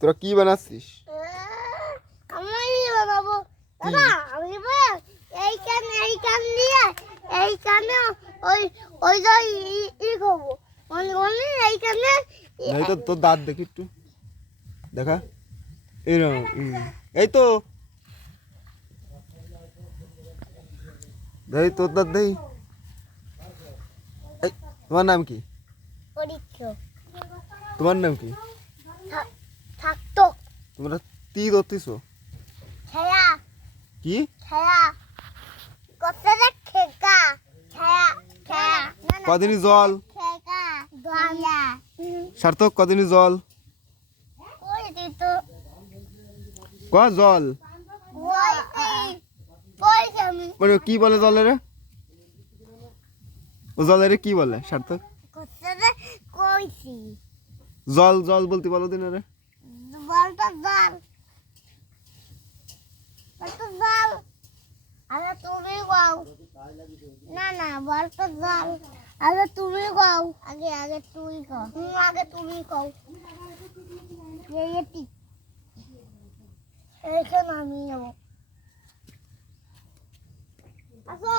তোরা কি বানাচ্ছিস? আমি বানাবো দাদা। আমি এইখান দিয়ে এইখানে ওই ওই যে খাবো মানে এইখানে। এই তো তোর দাঁত দেখি একটু দেখা। এইরকম এই তো দেখি তোর দাঁত দেখি। এই তোমার নাম কি? তোমার নাম কি? থাকতো তোমরা তি ধরতেছো ছায়া কি? ছায়া কতটা খেকা ছায়া ছায়া কদিনই জল খেকা দয়া সার্থক কদিনই জল কই দিত ক জল ওই কই আমি মানে কি বলে জলের? ও জলের কি বলে সার্থক? কতটা কইছি জল জল বলতে বলো দিন রে। বলটা জল বলটা জল আরে তুমি গাও না না বলটা জল আরে তুমি গাও আগে তুই গাও আগে তুমি গাও এইটি এইখানে আমি যাবো আসো